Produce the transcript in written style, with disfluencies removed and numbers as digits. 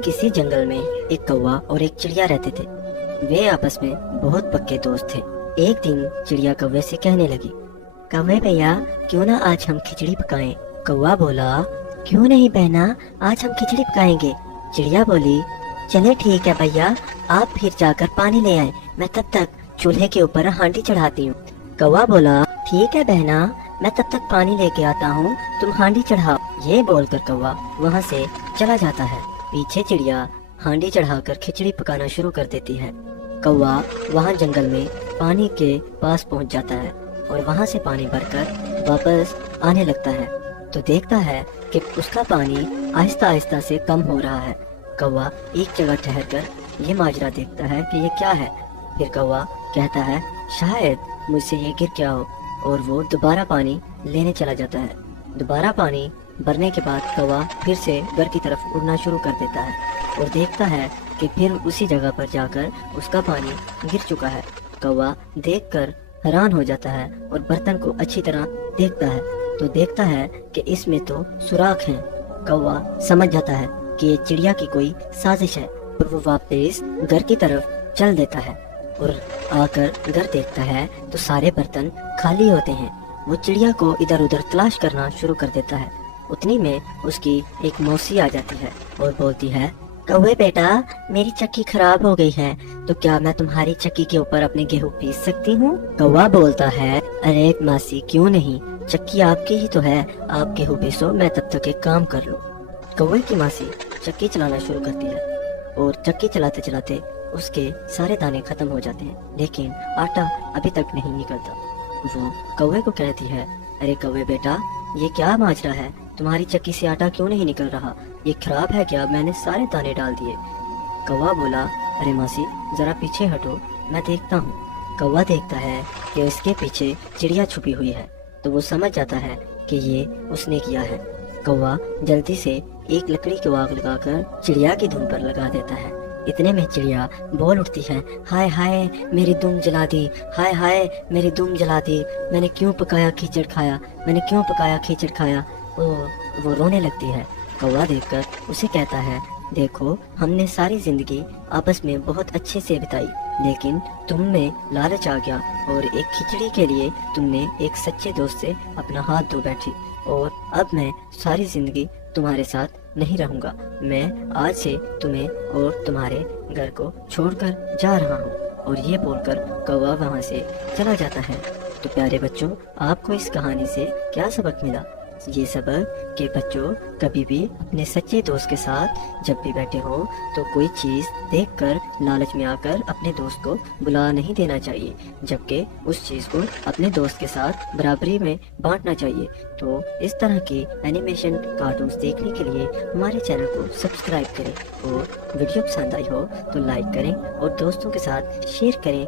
किसी जंगल में एक कौवा और एक चिड़िया रहते थे। वे आपस में बहुत पक्के दोस्त थे। एक दिन चिड़िया कौवे से कहने लगी, कौवे भैया, क्यों ना आज हम खिचड़ी पकाएं। कौवा बोला, क्यों नहीं बहना, आज हम खिचड़ी पकाएंगे। चिड़िया बोली, चले ठीक है भैया, आप फिर जाकर पानी ले आए, मैं तब तक चूल्हे के ऊपर हांडी चढ़ाती हूँ। कौवा बोला, ठीक है बहना, मैं तब तक पानी लेके आता हूँ, तुम हांडी चढ़ाओ। ये बोलकर कौवा वहाँ से चला जाता है। पीछे चिड़िया हांडी चढ़ाकर खिचड़ी पकाना शुरू कर देती है। कौवा वहाँ जंगल में पानी के पास पहुँच जाता है और वहाँ से पानी भरकर वापस आने लगता है तो देखता है कि उसका पानी आहिस्ता आहिस्ता से कम हो रहा है। कौवा एक जगह ठहरकर ये माजरा देखता है कि ये क्या है। फिर कौवा कहता है, शायद मुझसे ये गिर गया हो, और वो दोबारा पानी लेने चला जाता है। दोबारा पानी भरने के बाद कौवा फिर से घर की तरफ उड़ना शुरू कर देता है और देखता है कि फिर उसी जगह पर जाकर उसका पानी गिर चुका है। कौवा देखकर हैरान हो जाता है और बर्तन को अच्छी तरह देखता है तो देखता है कि इसमें तो सुराख हैं। कौवा समझ जाता है कि ये चिड़िया की कोई साजिश है और वो वापस घर की तरफ चल देता है और आकर घर देखता है तो सारे बर्तन खाली होते हैं। वो चिड़िया को इधर उधर तलाश करना शुरू कर देता है। उतनी में उसकी एक मौसी आ जाती है और बोलती है, कौवे बेटा, मेरी चक्की खराब हो गई है, तो क्या मैं तुम्हारी चक्की के ऊपर अपने गेहूं पीस सकती हूँ। कौवा बोलता है, अरे मासी, क्यों नहीं, चक्की आपकी ही तो है, आप गेहूं पीसो, मैं तब तक एक काम कर लूँ। कौवे की मासी चक्की चलाना शुरू करती है और चक्की चलाते चलाते उसके सारे दाने खत्म हो जाते हैं, लेकिन आटा अभी तक नहीं निकलता। वो कौवे को कहती है, अरे कौवे बेटा, ये क्या माजरा है, तुम्हारी चक्की से आटा क्यों नहीं निकल रहा, ये खराब है क्या, मैंने सारे दाने डाल दिए। कौवा बोला, अरे मासी, जरा पीछे हटो, मैं देखता हूँ। कौवा देखता है कि इसके पीछे चिड़िया छुपी हुई है तो वो समझ जाता है कि ये उसने किया है। कौवा जल्दी से एक लकड़ी को आग लगाकर चिड़िया की धुन पर लगा देता है। इतने में चिड़िया बोल उठती है, हाय हाय, मेरी दुम जला दी, हाय हाय, मेरी दुम जला दी, मैंने क्यों पकाया खीचड़ खाया, मैंने क्यों पकाया खीचड़ खाया। वो रोने लगती है। कौवा देखकर उसे कहता है, देखो, हमने सारी जिंदगी आपस में बहुत अच्छे से बिताई, लेकिन तुम में लालच आ गया और एक खिचड़ी के लिए तुमने एक सच्चे दोस्त से अपना हाथ धो बैठी, और अब मैं सारी जिंदगी तुम्हारे साथ नहीं रहूंगा। मैं आज से तुम्हें और तुम्हारे घर को छोड़कर जा रहा हूँ। और ये बोलकर कौवा वहाँ से चला जाता है। तो प्यारे बच्चों, आपको इस कहानी से क्या सबक मिला? ये सबक कि बच्चों, कभी भी अपने सच्चे दोस्त के साथ जब भी बैठे हो तो कोई चीज़ देखकर लालच में आकर अपने दोस्त को बुला नहीं देना चाहिए, जबकि उस चीज़ को अपने दोस्त के साथ बराबरी में बांटना चाहिए। तो इस तरह की एनिमेशन कार्टून्स देखने के लिए हमारे चैनल को सब्सक्राइब करें और वीडियो पसंद आई हो तो लाइक करें और दोस्तों के साथ शेयर करें।